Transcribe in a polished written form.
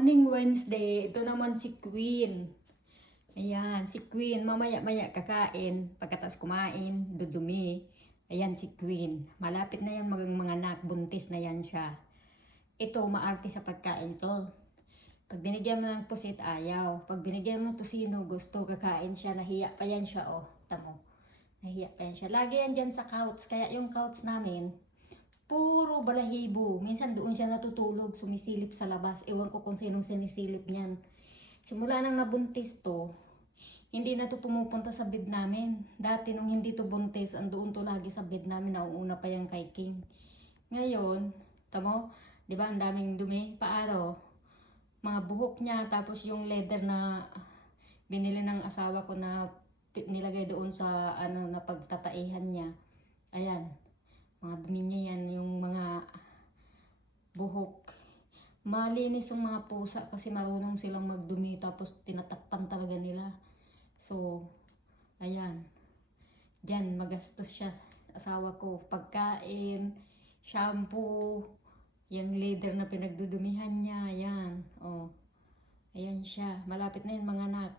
Morning Wednesday, ito naman si Queen. Ayan, si Queen, mamaya-maya kakain. Pagkatapos kumain, dudumi. Ayan si Queen. Malapit na yan mga anak, buntis na yan siya. Ito, maarte sa pagkain to. Pag binigyan mo ng pusit, ayaw. Pag binigyan mo tusino, gusto, kakain siya. Nahiya pa yan siya, oh. Tamo. Nahiya pa yan siya. Lagi yan dyan sa couch. Kaya yung couch namin, puro balahibo. Minsan doon siya natutulog, sumisilip sa labas. Ewan ko kung sinong sinisilip niyan. Simula nang nabuntis to, hindi na to pumupunta sa bed namin. Dati nung hindi to buntis, andoon to lagi sa bed namin. Nauuna pa yung kay King. Ngayon, tamo, di ba ang daming dumi? Paano? Mga buhok niya, tapos yung leather na binili ng asawa ko na nilagay doon sa ano na pagtataihan niya. Ayan. Mga dumi niya yan, yung mga buhok. Malinis yung mga pusa kasi marunong silang magdumi tapos tinatakpan talaga nila. So, ayan. Diyan, magastos siya. Asawa ko, pagkain, shampoo, yung leather na pinagdudumihan niya, ayan. Oh, ayan siya. Malapit na yun mga anak.